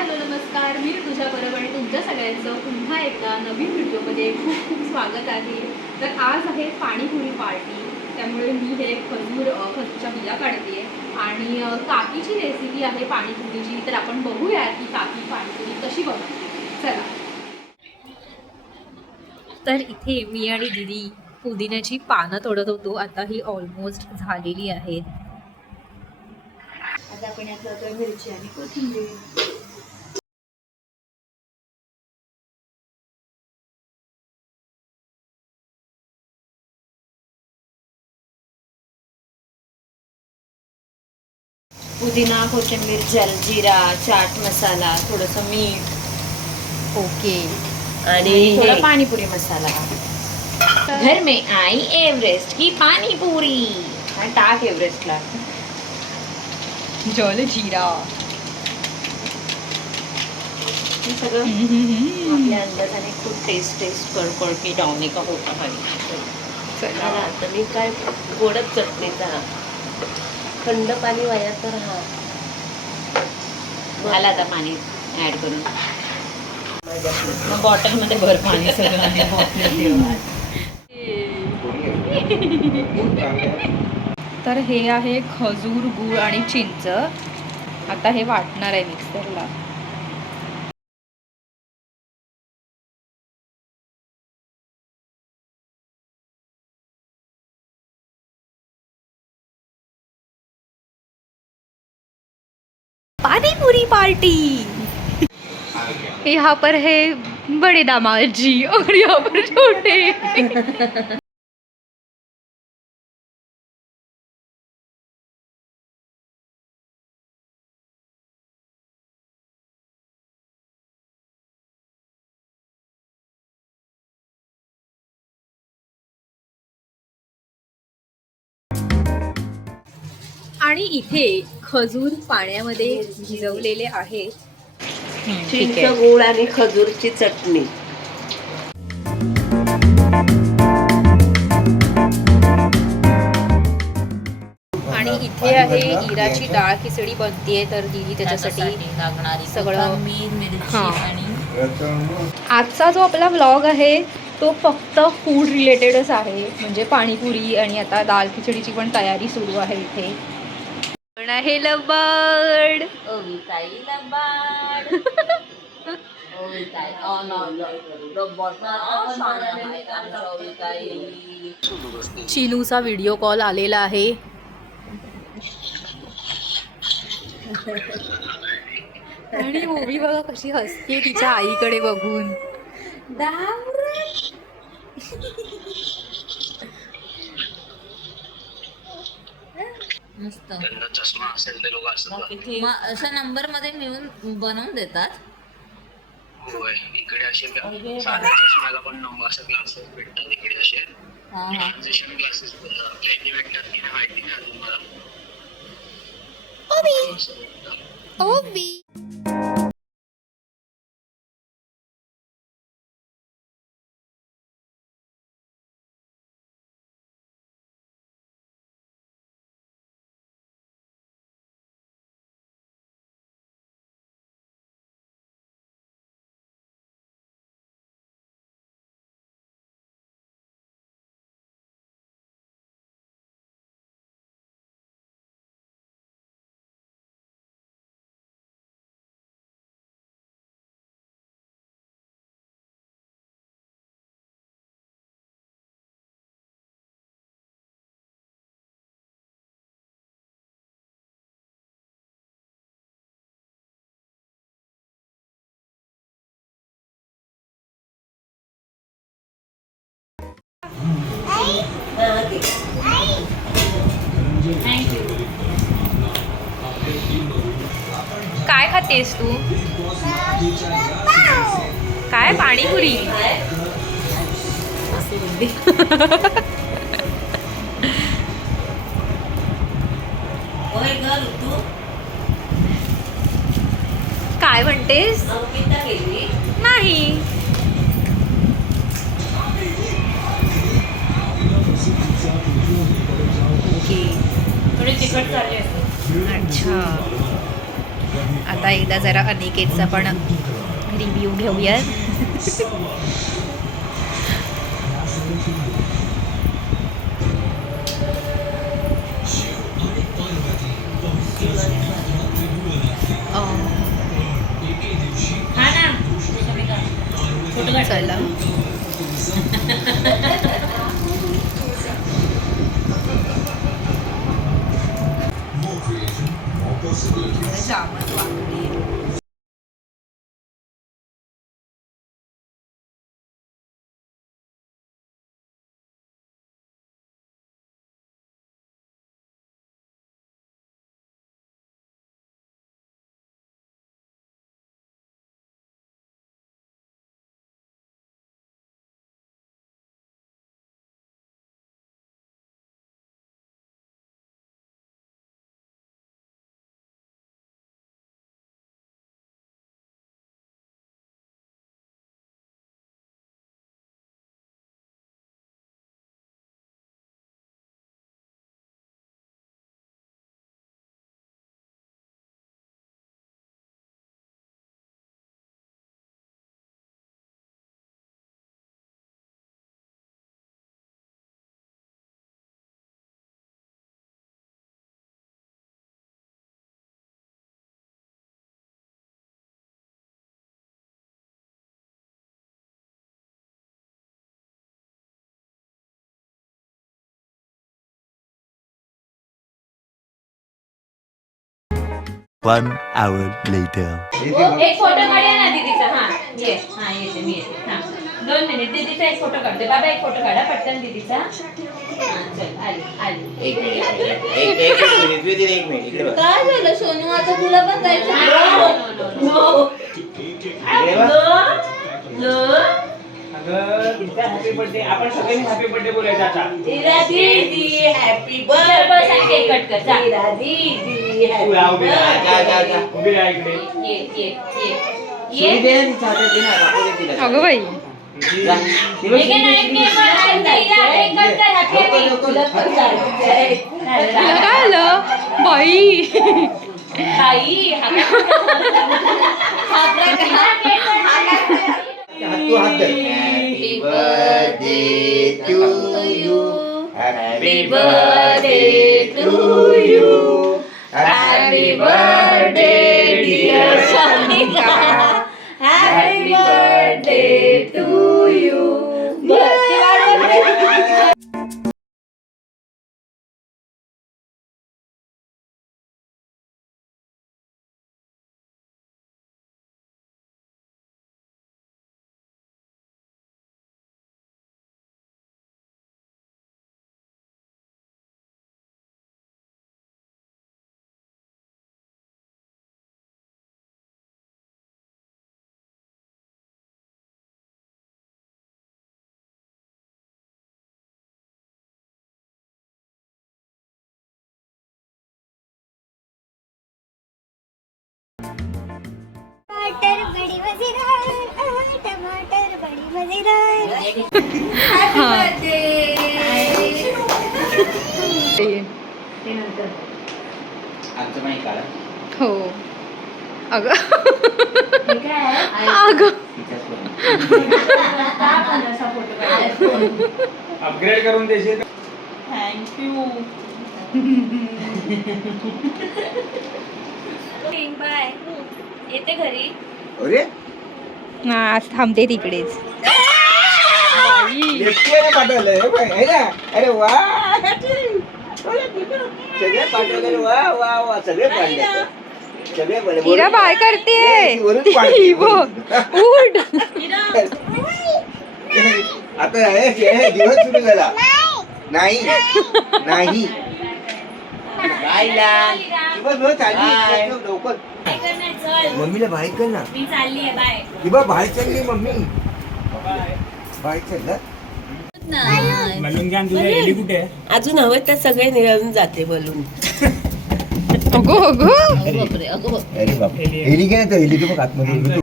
Hello नमस्कार. मी तुझ्या बरोबर आणि तुमच्या सगळ्यांचं पुन्हा एकदा नवीन व्हिडिओमध्ये खूप खूप स्वागत आहे. तर आज आहे पाणीपुरी पार्टी. त्यामुळे मी हे खजूर खजूरच्या बिया काढते आणि काकीची रेसिपी आहे पाणीपुरीची. तर आपण बघूया की काकी पाणीपुरी कशी बनवते. चला. तर इथे मी आणि दिदी पुदिन्याची पानं तोडत होतो. आता ही ऑलमोस्ट झालेली आहेत. आता आपण यात मिरची आणि कोथिंबीर. पुदिना कोथिंबीर जलजिरा चाट मसाला थोडंसं मीठ. ओके. आणि थोडा पाणीपुरी मसाला. घर में आई एव्हरेस्ट की पाणीपुरी. आणि टाक एव्हरेस्टला. जल जिरा हे सगळं आपल्या अंदाजाने खूप टेस्ट टेस्ट कळकळ की डावणे का होता आता मी काय गोडच चटणीचा थंड पाणी वाया तर हा. झालं आता पाणी ऍड करून. मग बॉटलमध्ये भर पाणी सगळं बॉटल. तर हे आहे खजूर गूळ आणि चिंच. आता हे वाटणार आहे मिक्सरला पूरी पार्टी? यहाँ पर है बड़े दामाद जी और यहाँ पर छोटे। आणि इथे खजूर पाण्यामध्ये भिजवलेले आहेत चिंच गुळ आणि खजूरची चटणी. आणि इथे आहे इराची डाळ खिचडी बनतीये तर दिदी त्याच्यासाठी लागणारी सगळं- कोथिंबीर, मिरची. आणि आजचा जो आपला व्लॉग आहे तो फक्त फूड रिलेटेडच आहे. म्हणजे पाणीपुरी आणि आता दाल खिचडीची पण तयारी सुरू आहे इथे. पण आहे लबड? ओविताई लबाड. ओविताई ओ नो लबाड ओ शाना आहे आमच्या ओविताई चिनूचा व्हिडिओ कॉल आलेला आहे. आणि ओवी बघा कशी हसते तिच्या आईकडे बघून. मस्त चष्मा असेल ते लोक असतात मग अशा नंबरमध्ये मिळून बनवून देतात? होय इकडे असे साध्या चष्म्याला पण नंबर असं क्लासेस भेटतात इकडे असे. हा हा. ट्रान्झिशन क्लासेस किती भेटतात की नाही माहिती नाही अजून मला. असं भेटतं. काय खातेस तू? काय पाणीपुरी? काय म्हणतेस? नाही. अच्छा. आता एकदा जरा अनिकेतचा पण रिव्ह्यू घेऊयात हा. चला One hour later. एक फोटो काढूया ना दीदीचा. हा ये. हा येते मी येते. हा. दोन मिनिट दीदीचा एक फोटो काढते. बाबा एक फोटो काढा पटकन दीदीचा. हा चल आली आली. एक मिनिट एक मिनिट विदिन एक मिनिट इकडे बघ. काय झालं सोनू? आता तुला पण जायचं हॅपी बर्थडे आपण सगळ्यांनी हॅपी बर्थडे बोलायचं आता. हॅपी चल बस आणि केक कट कर जा. तू राहू दे. जा, जा, जा. उभी राहा इकडे. ये ये ये. सुरी ये दे ना तिच्या हातात दे ना कापू दे तिला. अगं बाई. हे काय आलं? बाई. बाई, हा you hug them. Happy birthday to you. Happy birthday to you. Happy birthday. टमाटर बड़ी मजेदार हो. अगं? अगं? अपग्रेड करून देशील? थँक्यू बाय येते घरी अरे? आज थांबते तिकडेच. हे हे अरे वा सगळे पाठवले वा वा वा सगळे पाडले सगळे बरे हिरा बाय करते. उठ. आता हे हे दिवस सुरू झाला. नाही नाही. बायला दिवसभर चालली. लवकर. मम्मीला बाहेर कर ना. मी चालली आहे बाय. ही बघ बाहेर चालली मम्मी. बाहेर चालला म्हणून घ्या तुझ्या एली कुठे आहे? अजून हवे तर सगळे निघून जाते बलून. अगो अगो अरे बाप. हेली काय तर हेली तू बघ आतमध्ये.